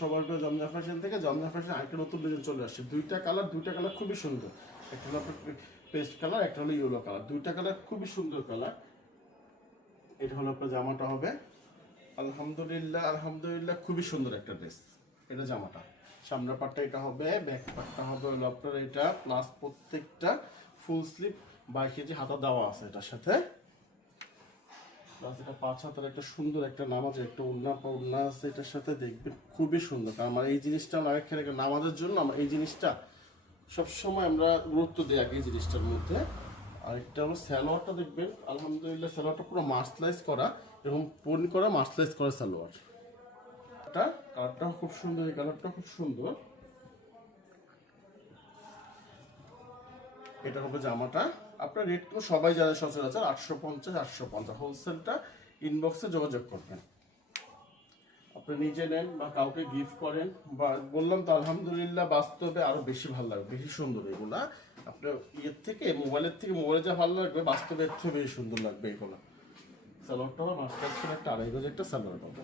সবার করে জমজা ফ্যাশন থেকে। জমজা ফ্যাশন আরেকটা নতুন ডিজাইন চলে আসছে, দুইটা কালার খুবই সুন্দর। একটা হলো আপনার পেস্ট কালার, একটা হলো ইয়েলো কালার, দুইটা কালার খুবই সুন্দর কালার। এটা হলো আপনার জামাটা হবে, আলহামদুলিল্লাহ আলহামদুলিল্লাহ খুবই সুন্দর একটা ড্রেস। এটা জামাটা, সামনের পাটটা এটা হবে, ব্যাক পাটটা হবে হলো আপনার এটা, প্লাস প্রত্যেকটা ফুল স্লিভ 22 ইঞ্চি হাতা দেওয়া আছে এটার সাথে। প্লাস এটা 5 হাতের একটা সুন্দর একটা নামাজের একটা ওড়না আছে এটার সাথে, দেখবেন খুবই সুন্দর। কারণ আমার এই জিনিসটা লাগে খেলে নামাজের জন্য আমার এই জিনিসটা সবসময় আমরা গুরুত্ব দিই আগে এই জিনিসটার মধ্যে। আর একটা হলো সালোয়ারটা, দেখবেন আলহামদুলিল্লাহ সালোয়ারটা পুরো মার্সলাইজ করা, এরকম পোন করা মার্সলাইজ করা সালোয়ার। কালারটা খুব সুন্দর, এই কালারটা খুব সুন্দর। এটা হবে জামাটা। আপনার রেট তো সবাই জানে সচরাচর 850 850। হোলসেলটা ইনবক্সে যোগাযোগ করবেন, আপনি নিজে নেন বা কাউকে গিফট করেন, বা বললাম তো আলহামদুলিল্লাহ বাস্তবে আরো বেশি ভালো লাগবে, বেশি সুন্দর এগুলা। আপনার ইয়ের থেকে মোবাইলে যা ভালো লাগবে, বাস্তবে এর থেকে বেশি সুন্দর লাগবে এগুলো। সালোয়ারটা আমার মাস্টার একটা 2.5 গজ একটা সালোয়ার পাবে।